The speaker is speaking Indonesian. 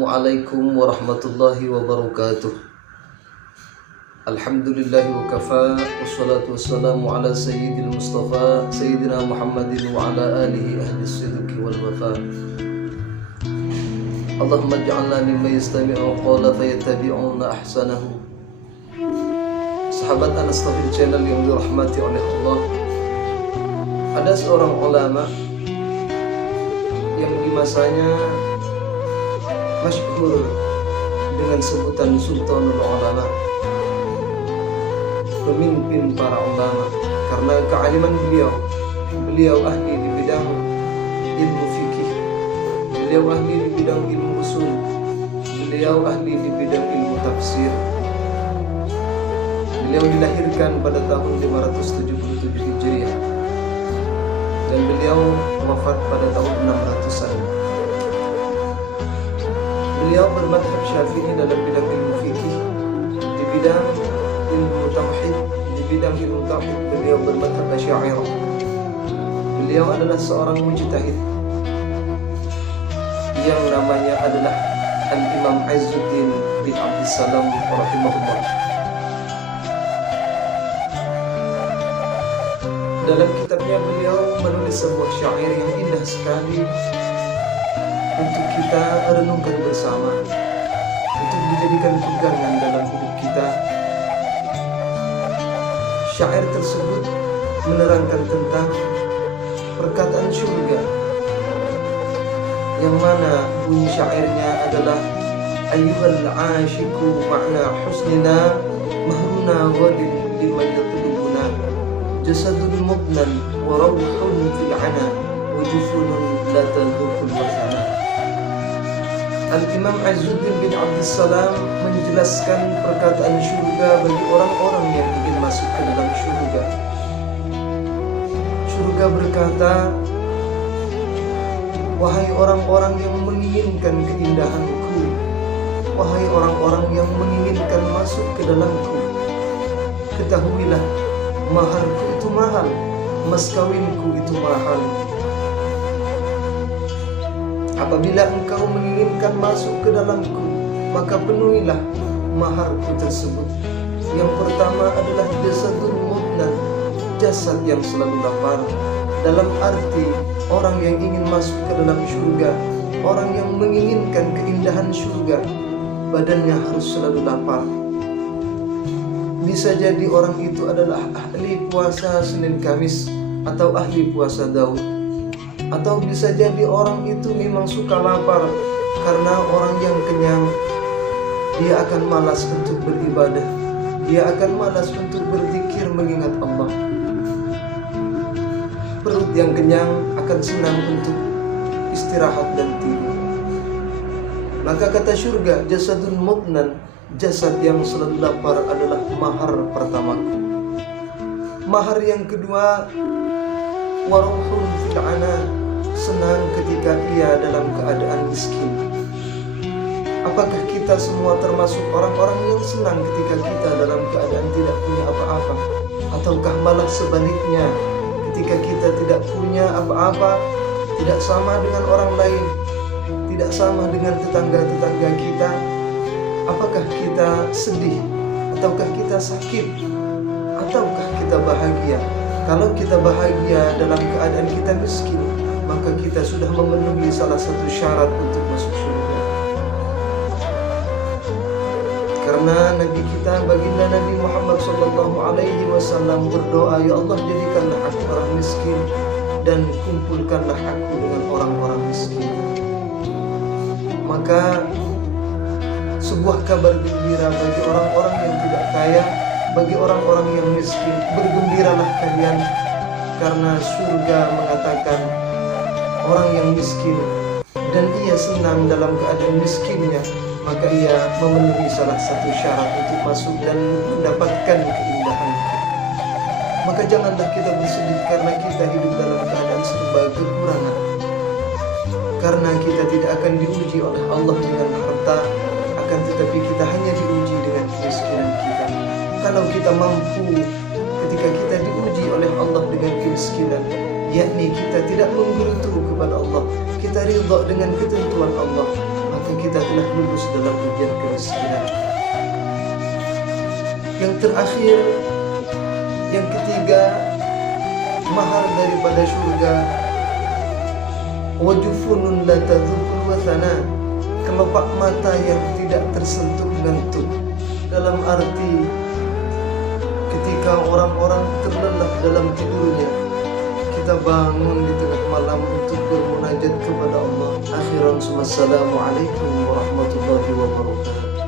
Assalamualaikum warahmatullahi wabarakatuh. Alhamdulillahi wa kafa, wassalatu wassalamu ala sayyidil mustafa sayyidina Muhammadin wa ala alihi ahli sidqi wal wafa. Allahumma ij'alna mimman yastami'u qawla fayattabi'una ahsanahu. Sahabat Anastafil Channel yang dirahmati oleh Allah, ada seorang ulama yang di masanya masyhur dengan sebutan Sultanul Ulama, pemimpin para ulama, karena kealiman beliau ahli di bidang ilmu fikih, beliau ahli di bidang ilmu usul, beliau ahli di bidang ilmu tafsir. Beliau dilahirkan pada tahun 577 Hijriah dan beliau wafat pada tahun 600-an. Beliau bermadhab Syafi'i dalam bidang ilmu fikih, di bidang ilmu tauhid, di bidang ilmu tauhid beliau bermadhab Asy'ariyah. Beliau adalah seorang mujtahid yang namanya adalah Al-Imam Izzuddin bin Abdussalam rahimahullah. Dalam kitabnya beliau menulis sebuah syair yang indah sekali untuk kita renungkan bersama, untuk dijadikan pegangan dalam hidup kita. Syair tersebut menerangkan tentang perkataan surga, yang mana bunyi syairnya adalah ayyuhal ashiku ma'na husnina mahruna ghadin liman yatlubuna jasadun mubnan wa rawhun fil 'ana wa jufunun la tadhuqul masana. Al-Imam Izzuddin bin Abdussalam menjelaskan perkataan syurga bagi orang-orang yang ingin masuk ke dalam syurga. Syurga berkata, wahai orang-orang yang menginginkan keindahanku, wahai orang-orang yang menginginkan masuk ke dalamku, ketahuilah maharku itu mahal, mas kawinku itu mahal. Apabila engkau menginginkan masuk ke dalamku, maka penuhilah maharku tersebut. Yang pertama adalah jasadun mubnan, jasad yang selalu lapar. Dalam arti orang yang ingin masuk ke dalam surga, orang yang menginginkan keindahan surga, badannya harus selalu lapar. Bisa jadi orang itu adalah ahli puasa Senin Kamis atau ahli puasa Daud. Atau bisa jadi orang itu memang suka lapar, karena orang yang kenyang dia akan malas untuk beribadah, dia akan malas untuk berzikir mengingat Allah. Perut yang kenyang akan senang untuk istirahat dan tidur. Maka kata surga, jasadun mubnan, jasad yang selalu lapar adalah mahar pertamaku. Mahar yang kedua, waruhun fil 'ana, senang ketika ia dalam keadaan miskin. Apakah kita semua termasuk orang-orang yang senang ketika kita dalam keadaan tidak punya apa-apa? Ataukah malah sebaliknya, ketika kita tidak punya apa-apa, tidak sama dengan orang lain, tidak sama dengan tetangga-tetangga kita, apakah kita sedih? Ataukah kita sakit? Ataukah kita bahagia? Kalau kita bahagia dalam keadaan kita miskin, maka kita sudah memenuhi salah satu syarat untuk masuk surga. Karena Nabi kita, baginda Nabi Muhammad SAW berdoa, ya Allah, jadikanlah aku orang miskin dan kumpulkanlah aku dengan orang-orang miskin. Maka sebuah kabar gembira bagi orang-orang yang tidak kaya, bagi orang-orang yang miskin, bergembiralah kalian, karena surga mengatakan orang yang miskin dan ia senang dalam keadaan miskinnya, maka ia memenuhi salah satu syarat untuk masuk dan mendapatkan keindahan. Maka janganlah kita bersedih karena kita hidup dalam keadaan serba kekurangan, karena kita tidak akan diuji oleh Allah dengan harta, akan tetapi kita hanya diuji dengan kemiskinan kita. Kalau kita mampu ketika kita diuji oleh Allah dengan kemiskinan, yakni kita tidak menggerutu kepada Allah, kita ridha dengan ketentuan Allah, maka yang kita telah lulus dalam ujian kemiskinan. Yang terakhir, yang ketiga, mahar daripada surga, wajufunun la tadzuqul wathana, kelopak mata yang tidak tersentuh ngantuk. Dalam arti ketika orang-orang terlelap dalam tidurnya, kita bangun di tengah malam untuk bermunajat kepada Allah. Akhiran, assalamualaikum warahmatullahi wabarakatuh.